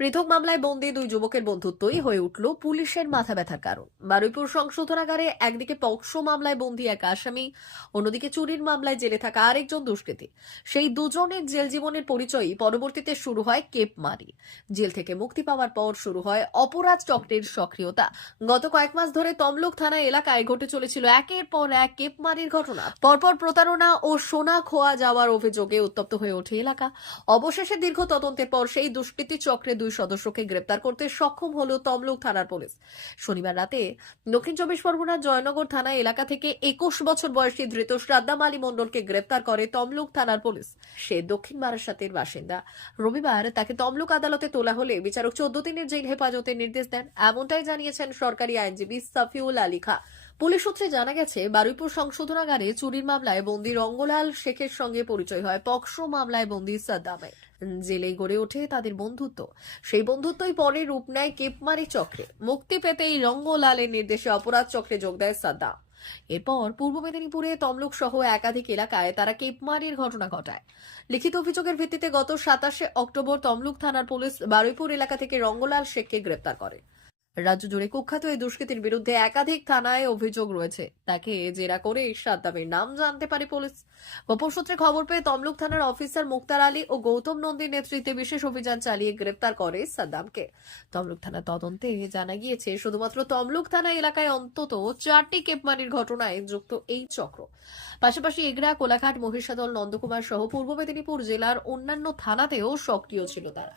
পৃথক মামলায় বন্দী দুই যুবকের বন্ধুত্বই হয়ে উঠল পুলিশের মাথা ব্যথার কারণ। বারুইপুর সংশোধনাগারে একদিকে পক্সো মামলায় বন্দী এক আসামি, অন্যদিকে চুরির মামলায় জেলে থাকা আরেকজন দুষ্কৃতী। সেই দুজনের জেল জীবনের পরিচয়ই পরবর্তীতে শুরু হয় কেপমারি জেল থেকে মুক্তি পাওয়ার পর শুরু হয় অপরাধ চক্রের সক্রিয়তা। গত কয়েক মাস ধরে তমলুক থানা এলাকায় ঘটে চলেছিল একের পর এক কেপমারির ঘটনা। পরপর প্রতারণা ও সোনা খোয়া যাওয়ার অভিযোগে উত্তপ্ত হয়ে ওঠে এলাকা। অবশেষে দীর্ঘ তদন্তের পর সেই দুষ্কৃতী চক্রে দুই সদস্যকে গ্রেপ্তার করতে সক্ষম হল তমলুক থানার পুলিশ। শনিবার রাতে দক্ষিণ চব্বিশ পরগনার জয়নগর থানা এলাকা থেকে একুশ বছর বয়সী ধৃত শ্রাদ্ধাম আলী মণ্ডলকে গ্রেপ্তার করে তমলুক থানার পুলিশ। সে দক্ষিণ বারাসাতের বাসিন্দা। রবিবার তাকে তমলুক আদালতে তোলা হলে বিচারক চোদ্দ দিনের জেল হেফাজতের নির্দেশ দেন। এমনটাই জানিয়েছেন সরকারি আইনজীবী সাফিউল আলী খা। পুলিশ সূত্রে জানা গেছে, বারুইপুর সংশোধনাগারে চুরির মামলায় বন্দি রঙ্গলাল শেখের সঙ্গে পরিচয় হয় পক্সো মামলায় বন্দি সাদ্দামের। জেলেই গড়ে ওঠে তাদের বন্ধুত্ব। সেই বন্ধুত্বই পরে রূপ নেয় কেপমারি চক্রে। মুক্তি পেতেই রঙ্গলালের নির্দেশে অপরাধ চক্রে যোগ দেয় সাদ্দাম। এরপর পূর্ব মেদিনীপুরে তমলুক সহ একাধিক এলাকায় তারা কেপমারির ঘটনা ঘটায়। লিখিত অভিযোগের ভিত্তিতে গত সাতাশে অক্টোবর তমলুক থানার পুলিশ বারুইপুর এলাকা থেকে রঙ্গলাল শেখকে গ্রেপ্তার করে। রাজ্য জুড়ে কুখ্যাত এই দুষ্কৃতীর বিরুদ্ধে একাধিক থানায় অভিযোগ রয়েছে। তাকে জেরা করে সাদ্দামের নাম জানতে পারে পুলিশ। গোপন সূত্রে খবর পেয়ে তমলুক থানার অফিসার মুক্তার আলী ও গৌতম নন্দীর নেতৃত্বে বিশেষ অভিযান চালিয়ে গ্রেপ্তার করে সাদ্দামকে। তমলুক থানার তদন্তে জানা গিয়েছে, শুধুমাত্র তমলুক থানা এলাকায় অন্তত চারটি কেপমারির ঘটনায় যুক্ত এই চক্র। পাশাপাশি এগরা কোলাঘাট, মহিষাদল, নন্দকুমার সহ পূর্ব মেদিনীপুর জেলার অন্যান্য থানাতেও সক্রিয় ছিল তারা।